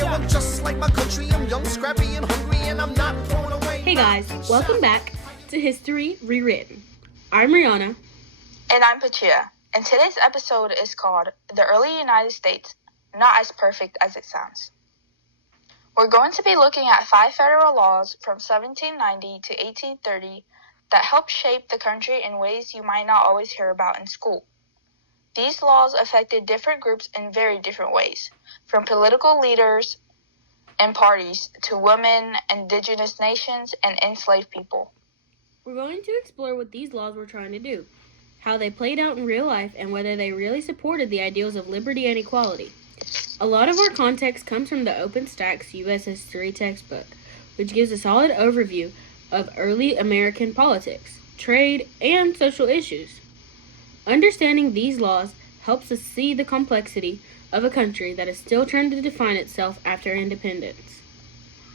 I'm just like my country. I'm young, scrappy, and hungry, and I'm not thrown away. Hey guys, welcome back to History Rewritten. I'm Rihanna. And I'm Patricia. And today's episode is called The Early United States, Not as Perfect as It Sounds. We're going to be looking at 5 federal laws from 1790 to 1830 that helped shape the country in ways you might not always hear about in school. These laws affected different groups in very different ways, from political leaders and parties to women, indigenous nations, and enslaved people. We're going to explore what these laws were trying to do, how they played out in real life, and whether they really supported the ideals of liberty and equality. A lot of our context comes from the OpenStax U.S. History textbook, which gives a solid overview of early American politics, trade, and social issues. Understanding these laws helps us see the complexity of a country that is still trying to define itself after independence.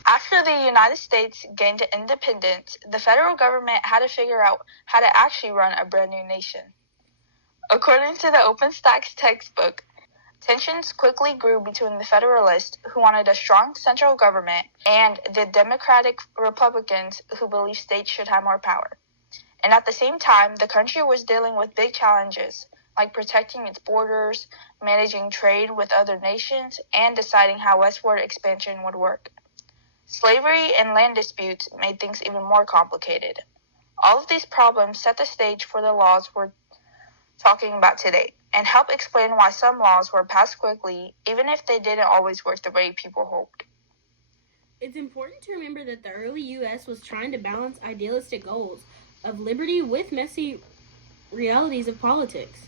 After the United States gained independence, the federal government had to figure out how to actually run a brand new nation. According to the OpenStax textbook, tensions quickly grew between the Federalists, who wanted a strong central government, and the Democratic Republicans, who believed states should have more power. And at the same time, the country was dealing with big challenges, like protecting its borders, managing trade with other nations, and deciding how westward expansion would work. Slavery and land disputes made things even more complicated. All of these problems set the stage for the laws we're talking about today, and help explain why some laws were passed quickly, even if they didn't always work the way people hoped. It's important to remember that the early U.S. was trying to balance idealistic goals of liberty with messy realities of politics.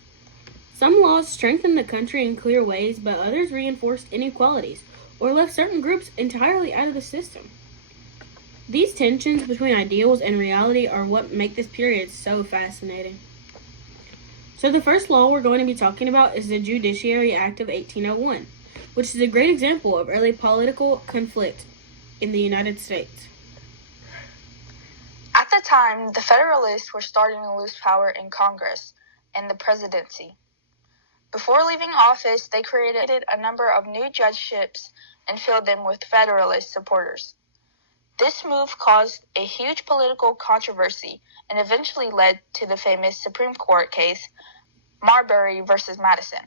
Some laws strengthened the country in clear ways, but others reinforced inequalities or left certain groups entirely out of the system. These tensions between ideals and reality are what make this period so fascinating. So the first law we're going to be talking about is the Judiciary Act of 1801, which is a great example of early political conflict in the United States. At the time, the Federalists were starting to lose power in Congress and the presidency. Before leaving office, they created a number of new judgeships and filled them with Federalist supporters. This move caused a huge political controversy and eventually led to the famous Supreme Court case, Marbury versus Madison.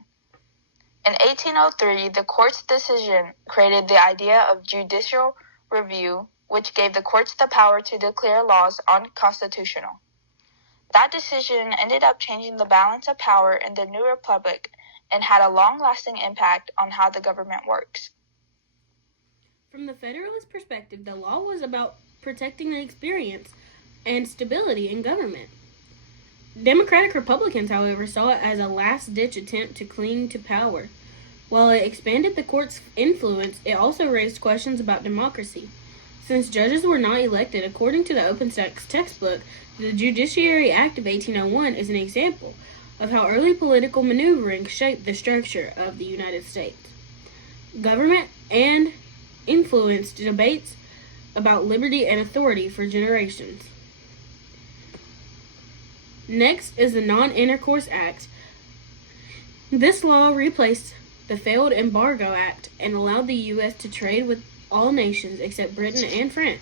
In 1803, the court's decision created the idea of judicial review, which gave the courts the power to declare laws unconstitutional. That decision ended up changing the balance of power in the new republic and had a long-lasting impact on how the government works. From the Federalist perspective, the law was about protecting the experience and stability in government. Democratic Republicans, however, saw it as a last-ditch attempt to cling to power. While it expanded the court's influence, it also raised questions about democracy. Since judges were not elected, according to the OpenStax textbook, the Judiciary Act of 1801 is an example of how early political maneuvering shaped the structure of the United States. Government and influenced debates about liberty and authority for generations. Next is the Non-Intercourse Act. This law replaced the failed Embargo Act and allowed the U.S. to trade with all nations except Britain and France.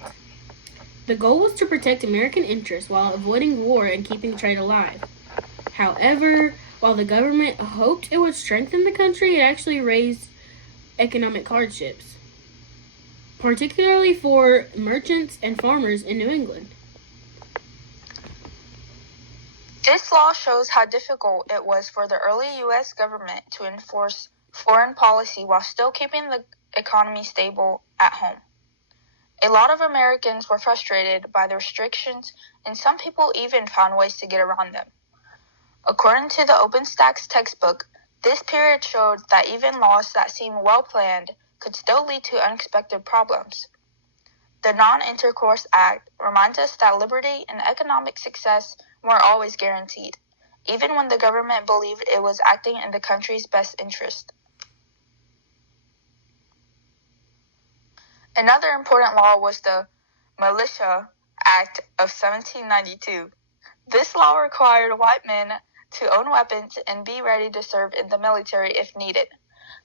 The goal was to protect American interests while avoiding war and keeping trade alive. However, while the government hoped it would strengthen the country, it actually raised economic hardships, particularly for merchants and farmers in New England. This law shows how difficult it was for the early U.S. government to enforce foreign policy while still keeping the economy stable at home. A lot of Americans were frustrated by the restrictions, and some people even found ways to get around them. According to the OpenStax textbook, this period showed that even laws that seemed well-planned could still lead to unexpected problems. The Non-Intercourse Act reminds us that liberty and economic success weren't always guaranteed, even when the government believed it was acting in the country's best interest. Another important law was the Militia Act of 1792. This law required white men to own weapons and be ready to serve in the military if needed.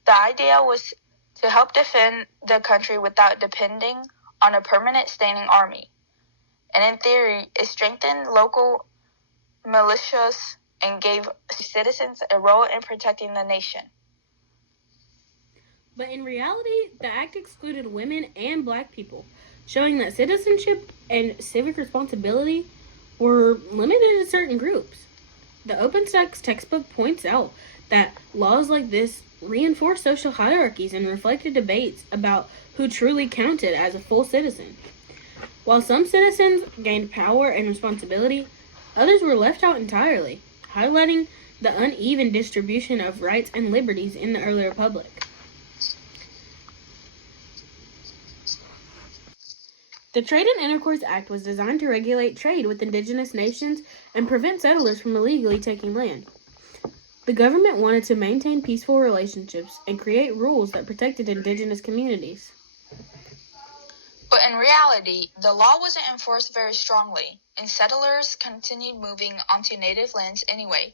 The idea was to help defend the country without depending on a permanent standing army. And in theory, it strengthened local militias and gave citizens a role in protecting the nation. But in reality, the act excluded women and black people, showing that citizenship and civic responsibility were limited to certain groups. The OpenStax textbook points out that laws like this reinforced social hierarchies and reflected debates about who truly counted as a full citizen. While some citizens gained power and responsibility, others were left out entirely, highlighting the uneven distribution of rights and liberties in the early republic. The Trade and Intercourse Act was designed to regulate trade with indigenous nations and prevent settlers from illegally taking land. The government wanted to maintain peaceful relationships and create rules that protected indigenous communities. But in reality, the law wasn't enforced very strongly, and settlers continued moving onto native lands anyway.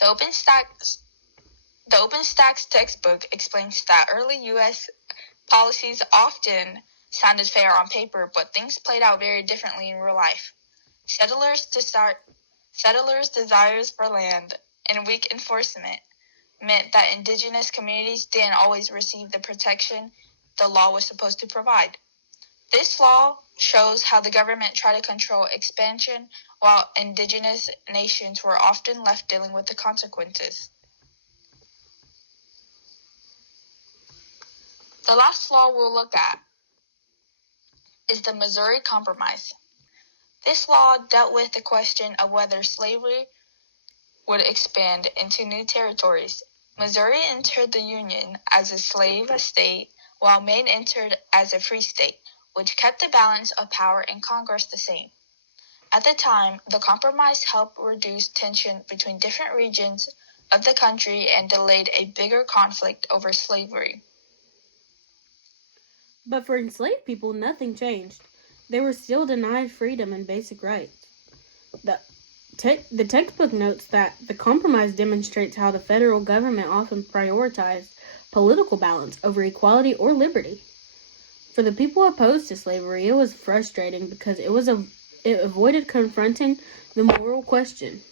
The OpenStax textbook explains that early U.S. policies often sounded fair on paper, but things played out very differently in real life. Settlers' desires for land and weak enforcement meant that indigenous communities didn't always receive the protection the law was supposed to provide. This law shows how the government tried to control expansion while indigenous nations were often left dealing with the consequences. The last law we'll look at is the Missouri Compromise. This law dealt with the question of whether slavery would expand into new territories. Missouri entered the Union as a slave state, while Maine entered as a free state, which kept the balance of power in Congress the same. At the time, the compromise helped reduce tension between different regions of the country and delayed a bigger conflict over slavery. But for enslaved people, nothing changed. They were still denied freedom and basic rights. The textbook notes that the compromise demonstrates how the federal government often prioritized political balance over equality or liberty. For the people opposed to slavery, it was frustrating because it avoided confronting the moral question.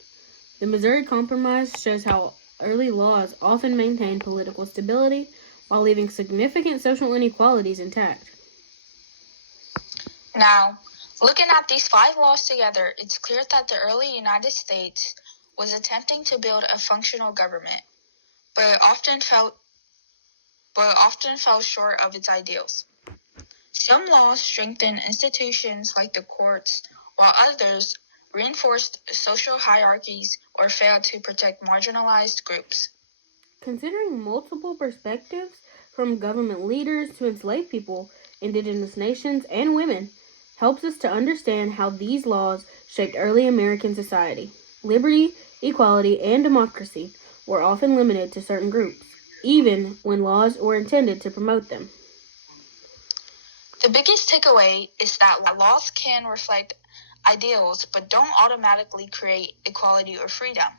The Missouri Compromise shows how early laws often maintained political stability while leaving significant social inequalities intact. Now, looking at these 5 laws together, it's clear that the early United States was attempting to build a functional government, but it often fell short of its ideals. Some laws strengthened institutions like the courts, while others reinforced social hierarchies or failed to protect marginalized groups. Considering multiple perspectives, from government leaders to enslaved people, indigenous nations, and women, helps us to understand how these laws shaped early American society. Liberty, equality, and democracy were often limited to certain groups, even when laws were intended to promote them. The biggest takeaway is that laws can reflect ideals but don't automatically create equality or freedom.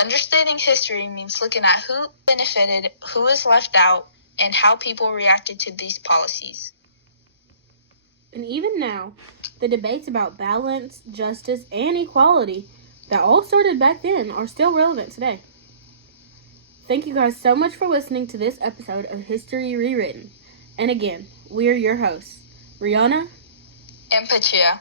Understanding history means looking at who benefited, who is left out, and how people reacted to these policies. And even now, the debates about balance, justice, and equality that all started back then are still relevant today. Thank you guys so much for listening to this episode of History Rewritten. And again, we are your hosts, Rihanna And Pachia.